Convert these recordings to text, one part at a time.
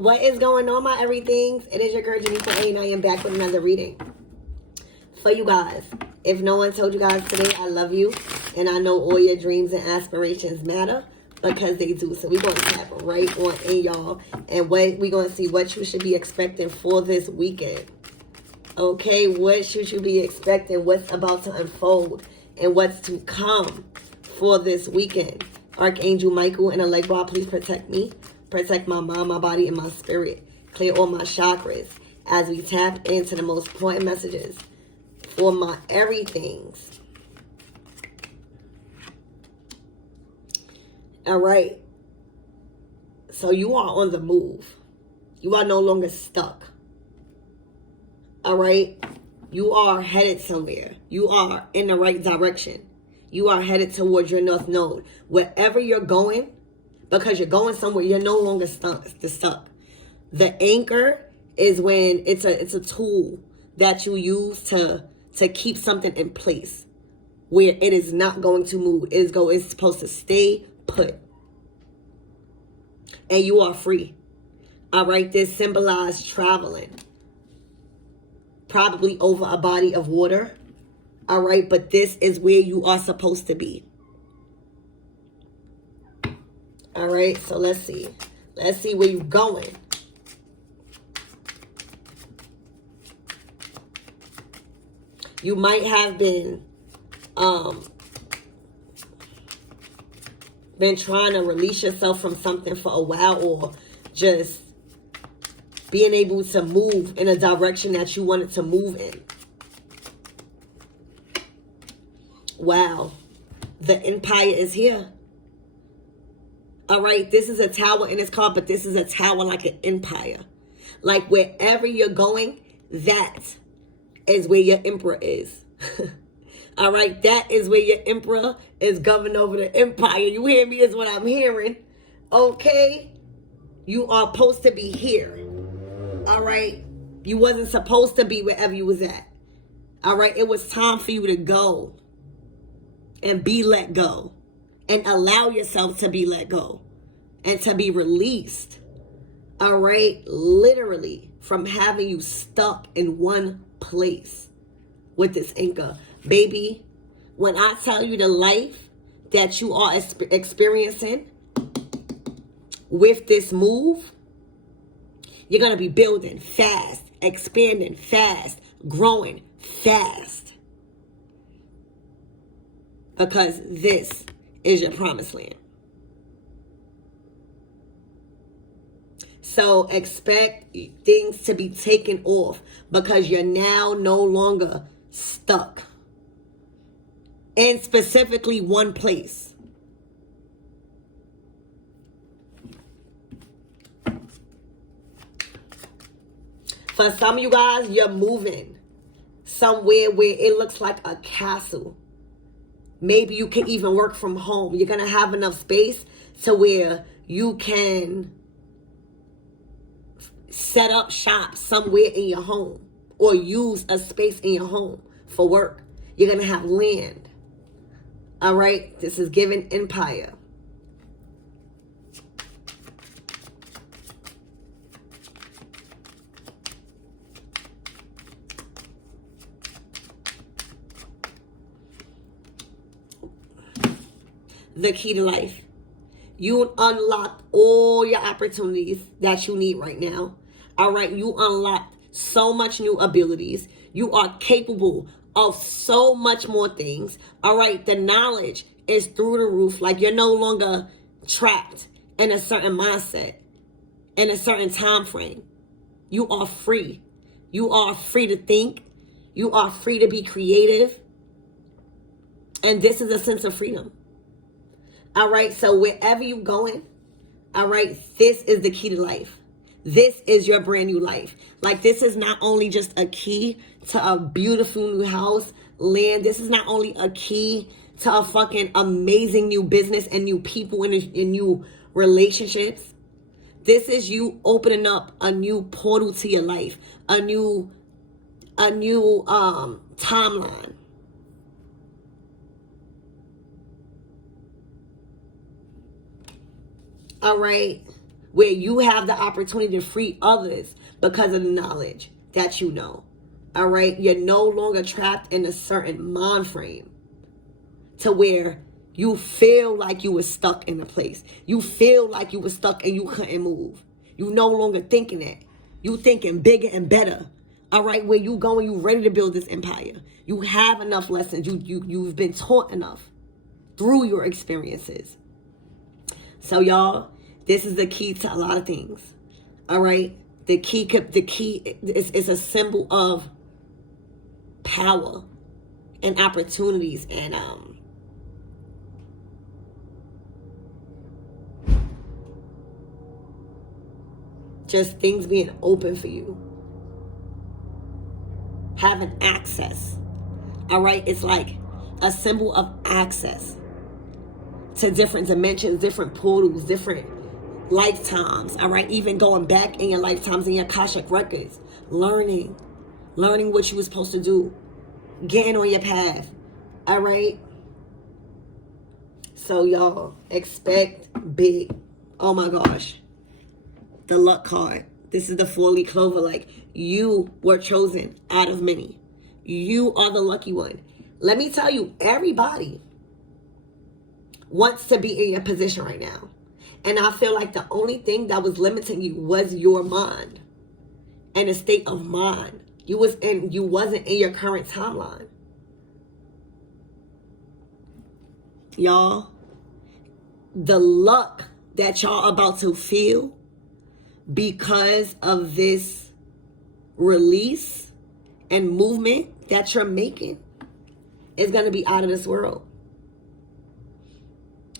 what is going on, my everythings? It is your girl, Janita A, and I am back with another reading for you guys. If no one told you guys today, I love you. And I know all your dreams and aspirations matter because they do. So we're going to tap right on in, y'all. And we're going to see what you should be expecting for this weekend. Okay, what should you be expecting? What's about to unfold? And what's to come for this weekend? Archangel Michael and Allegra, please protect me. Protect my mind, my body, and my spirit. Clear all my chakras as we tap into the most important messages for my everythings. All right. So you are on the move. You are no longer stuck. All right. You are headed somewhere. You are in the right direction. You are headed towards your north node. Wherever you're going, because you're going somewhere, you're no longer stuck. The anchor is when it's a tool that you use to keep something in place where it is not going to move. It's supposed to stay put. And you are free. All right, this symbolizes traveling. Probably over a body of water. All right, but this is where you are supposed to be. All right, so let's see. Let's see where you're going. You might have been trying to release yourself from something for a while, or just being able to move in a direction that you wanted to move in. Wow. The Empire is here. All right. This is a tower in its card, but this is a tower like an empire. Like wherever you're going, that is where your emperor is. All right. That is where your emperor is governing over the empire. You hear me? Is what I'm hearing. Okay. You are supposed to be here. All right. You wasn't supposed to be wherever you was at. All right. It was time for you to go and be let go. And allow yourself to be let go. And to be released. All right. Literally from having you stuck in one place with this anchor. Baby, when I tell you the life that you are experiencing with this move, you're going to be building fast, expanding fast, growing fast. Because this is your promised land. So expect things to be taken off because you're now no longer stuck in specifically one place. For some of you guys, you're moving somewhere where it looks like a castle. Maybe you can even work from home. You're going to have enough space to where you can set up shop somewhere in your home or use a space in your home for work. You're going to have land. All right. This is giving empire. The key to life. You unlock all your opportunities that you need right now. All right. You unlock so much new abilities. You are capable of so much more things. All right. The knowledge is through the roof. Like you're no longer trapped in a certain mindset, in a certain time frame. You are free. You are free to think. You are free to be creative. And this is a sense of freedom. All right, so wherever you're going, all right, this is the key to life. This is your brand new life. Like this is not only just a key to a beautiful new house, land. This is not only a key to a fucking amazing new business and new people and new relationships. This is you opening up a new portal to your life, a new timeline. All right. where you have the opportunity to free others because of the knowledge that you know. All right? You're no longer trapped in a certain mind frame to where you feel like you were stuck in a place. You feel like you were stuck and you couldn't move. You no longer thinking that. You thinking bigger and better. All right, where you going, you ready to build this empire. You have enough lessons. You've been taught enough through your experiences. So y'all, this is the key to a lot of things. All right, the key is a symbol of power and opportunities and just things being open for you. Having access. All right, it's like a symbol of access to different dimensions, different portals, different lifetimes. All right, even going back in your lifetimes in your Akashic records, learning what you were supposed to do, getting on your path. All right. So y'all, expect big. Oh my gosh, the luck card. This is the 4-leaf clover. Like, you were chosen out of many. You are the lucky one. Let me tell you, everybody wants to be in your position right now. And I feel like the only thing that was limiting you was your mind and a state of mind. You wasn't in your current timeline. Y'all, the luck that y'all about to feel because of this release and movement that you're making is going to be out of this world.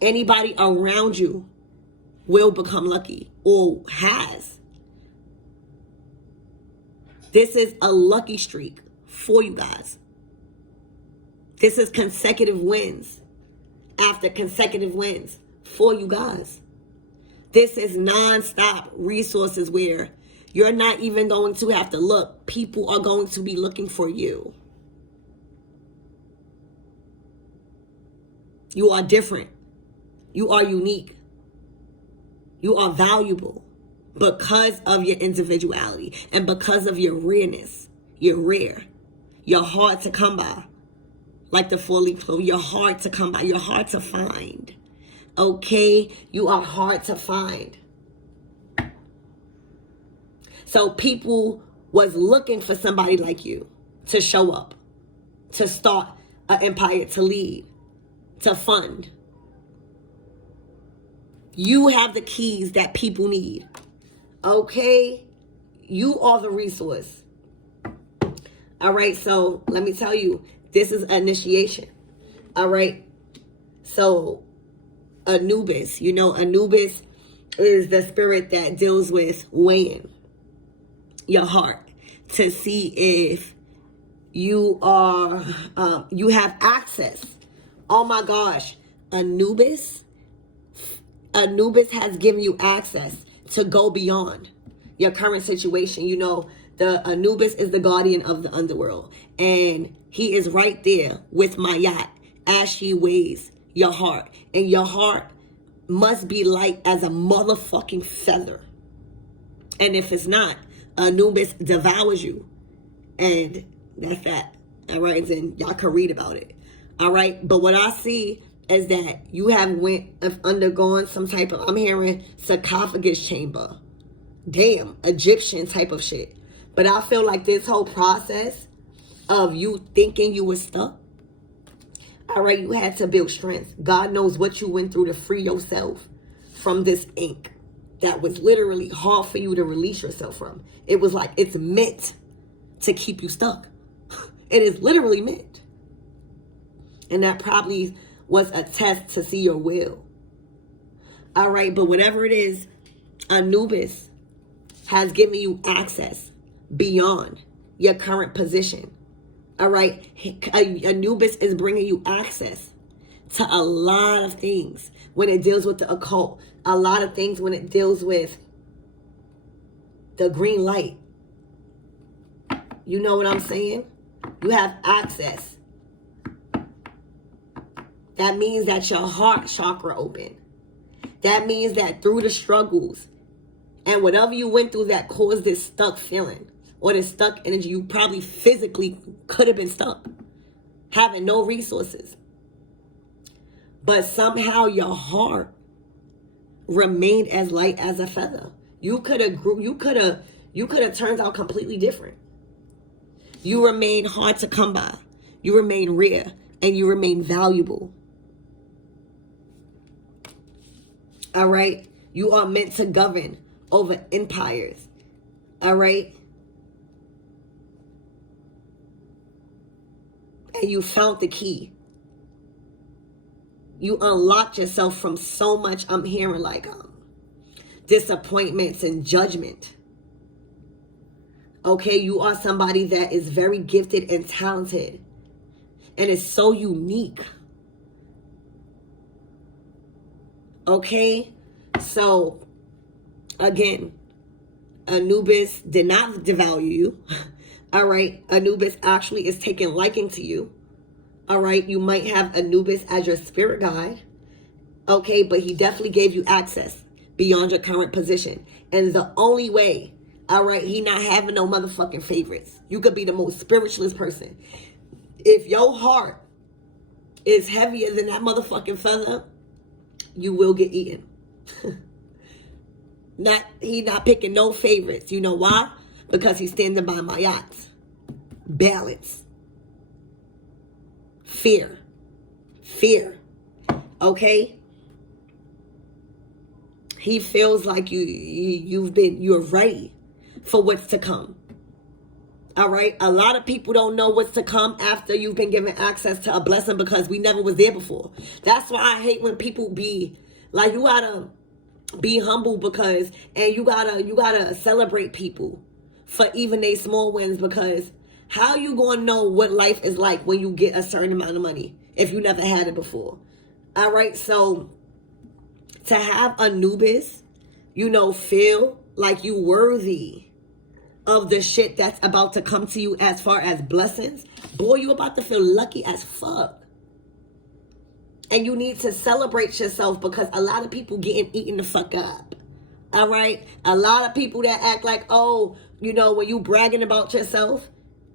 Anybody around you will become lucky or has. This is a lucky streak for you guys. This is consecutive wins after consecutive wins for you guys. This is non-stop resources where you're not even going to have to look. People are going to be looking for you. You are different. You are unique. You are valuable because of your individuality and because of your rareness. You're rare. You're hard to come by. Like the 4-leaf clover, you're hard to come by. You're hard to find. Okay? You are hard to find. So people was looking for somebody like you to show up, to start an empire, to lead, to fund. You have the keys that people need. Okay? You are the resource. All right, so let me tell you, this is initiation. All right? So Anubis, Anubis is the spirit that deals with weighing your heart to see if you have access. Oh my gosh, Anubis has given you access to go beyond your current situation. The Anubis is the guardian of the underworld, and he is right there with Mayat as she weighs your heart, and your heart must be light as a motherfucking feather. And if it's not, Anubis devours you, and that's that. All right, and y'all can read about it. All right, but what I see is that you have undergone some type of, I'm hearing sarcophagus chamber. Damn, Egyptian type of shit. But I feel like this whole process of you thinking you were stuck, all right, you had to build strength. God knows what you went through to free yourself from this ink that was literally hard for you to release yourself from. It was like it's meant to keep you stuck. It is literally meant. And that probably was a test to see your will. All right, but whatever it is, Anubis has given you access beyond your current position. All right, Anubis is bringing you access to a lot of things when it deals with the occult, a lot of things when it deals with the green light. You know what I'm saying? You have access. That means that your heart chakra open. That means that through the struggles, And whatever you went through that caused this stuck feeling or this stuck energy, you probably physically could have been stuck, having no resources. But somehow your heart remained as light as a feather. You could have turned out completely different. You remain hard to come by. You remain rare, and you remain valuable. All right? You are meant to govern over empires. All right? And you found the key. You unlocked yourself from so much, I'm hearing like disappointments and judgment. Okay, you are somebody that is very gifted and talented and is so unique. Okay, so again, Anubis did not devalue you. All right, Anubis actually is taking liking to you. All right, you might have Anubis as your spirit guide. Okay, but he definitely gave you access beyond your current position. And the only way, all right, he not having no motherfucking favorites. You could be the most spiritualist person. If your heart is heavier than that motherfucking feather, you will get eaten. He not picking no favorites. You know why? Because he's standing by my yachts. Balance. Fear. Okay? He feels like you're ready for what's to come. All right? A lot of people don't know what's to come after you've been given access to a blessing because we never was there before. That's why I hate when people be like, you gotta be humble because, and you gotta celebrate people for even they small wins, because how you gonna know what life is like when you get a certain amount of money if you never had it before? All right, so to have Anubis, feel like you worthy of the shit that's about to come to you as far as blessings, boy, you about to feel lucky as fuck. And you need to celebrate yourself because a lot of people getting eaten the fuck up. All right? A lot of people that act like, oh, when you bragging about yourself,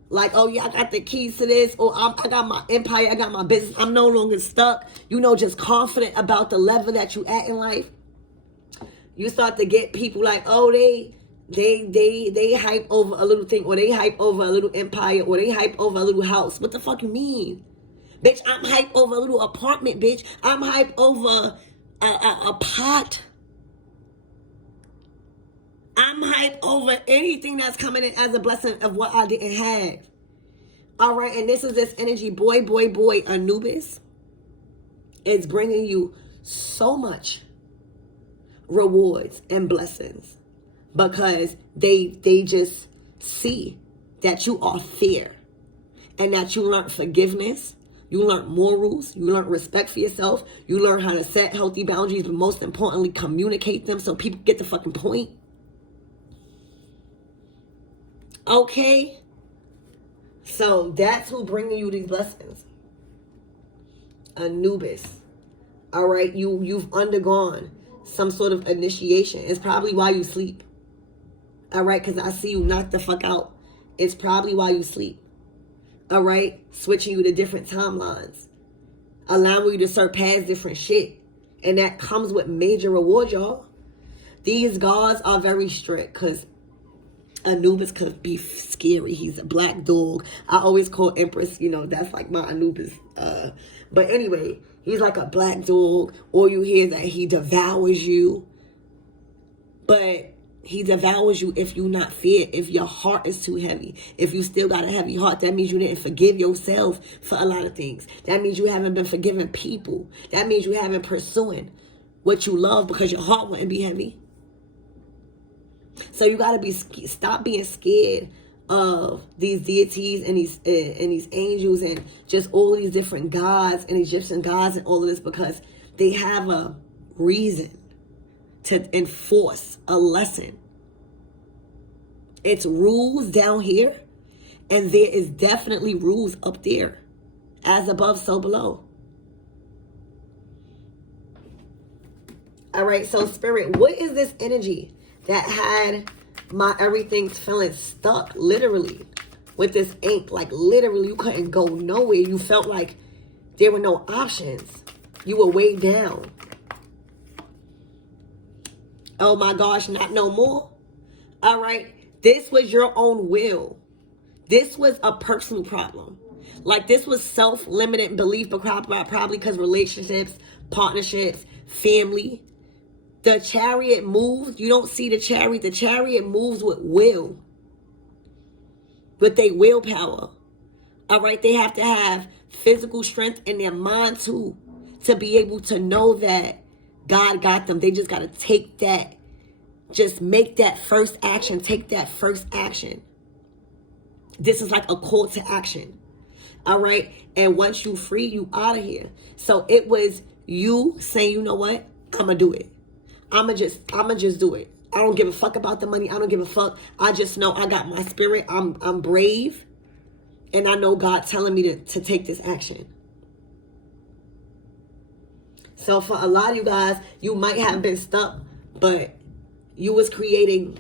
like, oh, yeah, I got the keys to this, or I got my empire, I got my business, I'm no longer stuck, just confident about the level that you at in life. You start to get people like, oh, they hype over a little thing, or they hype over a little empire, or they hype over a little house. What the fuck you mean? Bitch, I'm hyped over a little apartment, bitch. I'm hyped over a pot. I'm hyped over anything that's coming in as a blessing of what I didn't have. All right, and this is this energy, boy, Anubis. It's bringing you so much rewards and blessings because they just see that you are fair and that you learn forgiveness. You learn morals. You learn respect for yourself. You learn how to set healthy boundaries, but most importantly, communicate them so people get the fucking point. Okay? So that's who bringing you these blessings. Anubis. All right? You've undergone some sort of initiation. It's probably why you sleep. All right? Because I see you knock the fuck out. It's probably why you sleep. All right, switching you to different timelines, allowing you to surpass different shit. And that comes with major reward, y'all. These gods are very strict because Anubis could be scary. He's a black dog. I always call Empress, that's like my Anubis. But anyway, he's like a black dog. All you hear is that he devours you. But he devours you if you not fear, if your heart is too heavy. If you still got a heavy heart, that means you didn't forgive yourself for a lot of things. That means you haven't been forgiving people. That means you haven't pursuing what you love because your heart wouldn't be heavy. So you got to stop being scared of these deities and these angels and just all these different gods and Egyptian gods and all of this, because they have a reason to enforce a lesson. It's rules down here, and there is definitely rules up there. As above, so below. All right, so Spirit, what is this energy that had my everything's feeling stuck, literally, with this ink. Like, literally, you couldn't go nowhere. You felt like there were no options. You were way down. Oh my gosh, not no more. All right. This was your own will. This was a personal problem. Like, this was self-limited belief, but probably because relationships, partnerships, family. The Chariot moves. You don't see the Chariot. The Chariot moves with will. With their willpower. All right. They have to have physical strength in their mind too, to be able to know that God got them. They just got to take that. Just make that first action. Take that first action. This is like a call to action. All right. And once you free, you out of here. So it was you saying, you know what? I'm going to do it. I'm going to just do it. I don't give a fuck about the money. I don't give a fuck. I just know I got my spirit. I'm brave. And I know God telling me to take this action. So for a lot of you guys, you might have been stuck, but you was creating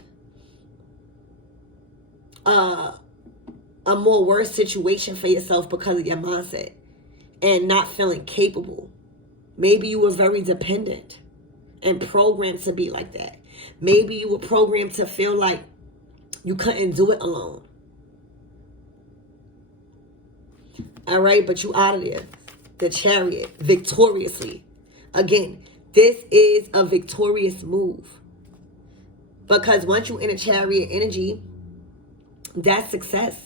a more worse situation for yourself because of your mindset and not feeling capable. Maybe you were very dependent and programmed to be like that. Maybe you were programmed to feel like you couldn't do it alone. All right, but you out of there. The Chariot, victoriously. Again, this is a victorious move. Because once you're in a Chariot energy, that's success.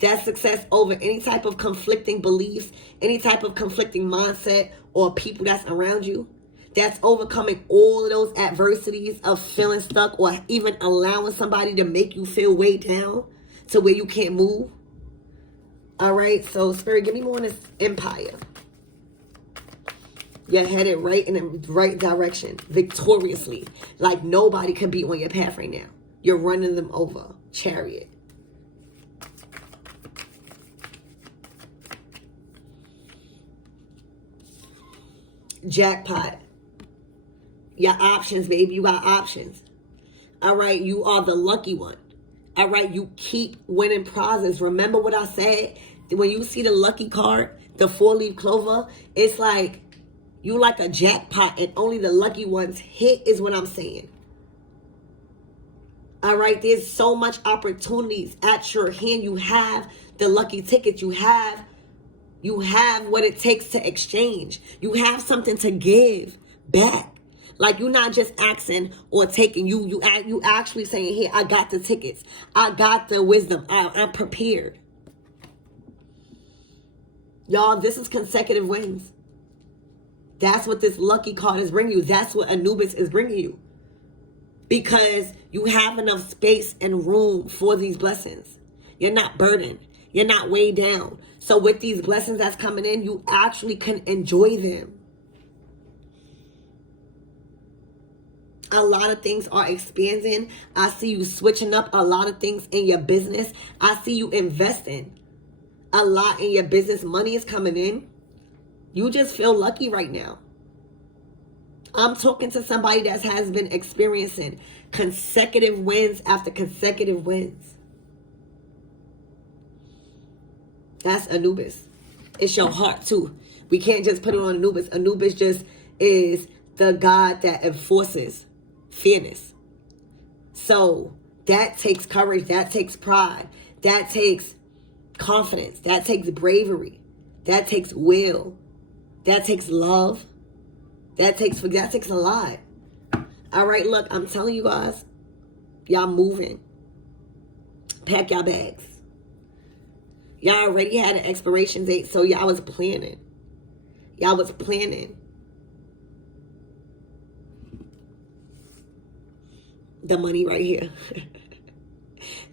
That's success over any type of conflicting beliefs, any type of conflicting mindset or people that's around you. That's overcoming all of those adversities of feeling stuck or even allowing somebody to make you feel way down to where you can't move. All right, so Spirit, give me more on this Empire. You're headed right in the right direction, victoriously. Like nobody can be on your path right now. You're running them over. Chariot. Jackpot. Your options, baby. You got options. All right, you are the lucky one. All right, you keep winning prizes. Remember what I said? When you see the lucky card, the 4-leaf clover, it's like you like a jackpot and only the lucky ones hit is what I'm saying. All right, there's so much opportunities at your hand. You have the lucky tickets. You have what it takes to exchange. You have something to give back. Like you're not just asking or taking. You actually saying, here, I got the tickets. I got the wisdom. I'm prepared. Y'all, this is consecutive wins. That's what this lucky card is bringing you. That's what Anubis is bringing you. Because you have enough space and room for these blessings. You're not burdened. You're not weighed down. So with these blessings that's coming in, you actually can enjoy them. A lot of things are expanding. I see you switching up a lot of things in your business. I see you investing a lot in your business. Money is coming in. You just feel lucky right now. I'm talking to somebody that has been experiencing consecutive wins after consecutive wins. That's Anubis. It's your heart too. We can't just put it on Anubis. Anubis just is the god that enforces fairness. So that takes courage. That takes pride. That takes confidence. That takes bravery. That takes will. That takes love. That takes a lot. All right, look, I'm telling you guys, y'all moving. Pack y'all bags. Y'all already had an expiration date, so y'all was planning. Y'all was planning. The money right here.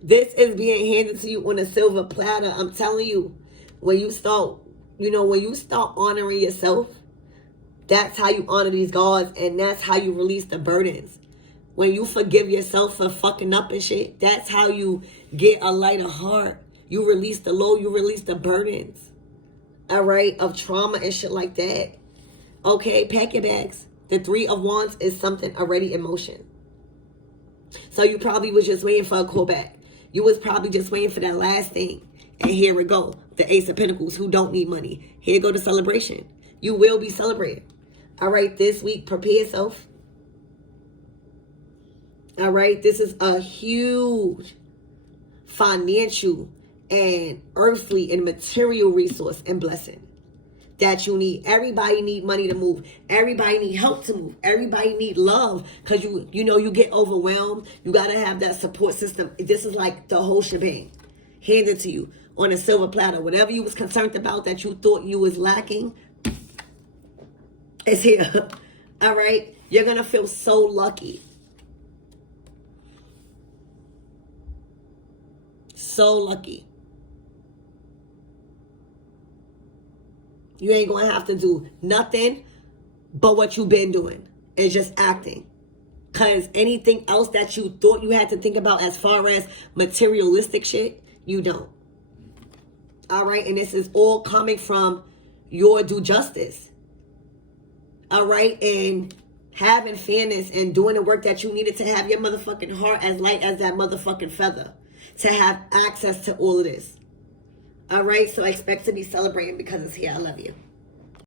This is being handed to you on a silver platter. I'm telling you, when you start honoring yourself, that's how you honor these gods, and that's how you release the burdens. When you forgive yourself for fucking up and shit, that's how you get a lighter heart. You release the load, you release the burdens, all right, of trauma and shit like that. Okay, pack your bags. The 3 of Wands is something already in motion. So you probably was just waiting for a call back. You was probably just waiting for that last thing. And here we go. The Ace of Pentacles, who don't need money. Here go the celebration. You will be celebrated. All right, this week, prepare yourself. All right, this is a huge financial and earthly and material resource and blessing that you need. Everybody need money to move. Everybody need help to move. Everybody need love, because you know you get overwhelmed. You got to have that support system. This is like the whole shebang handed to you on a silver platter. Whatever you was concerned about that you thought you was lacking, it's here. All right, you're gonna feel so lucky. So lucky. You ain't going to have to do nothing but what you've been doing. It's just acting. Because anything else that you thought you had to think about as far as materialistic shit, you don't. All right? And this is all coming from your due justice. All right? And having fairness and doing the work that you needed to have your motherfucking heart as light as that motherfucking feather. To have access to all of this. All right, so I expect to be celebrating because it's here. I love you.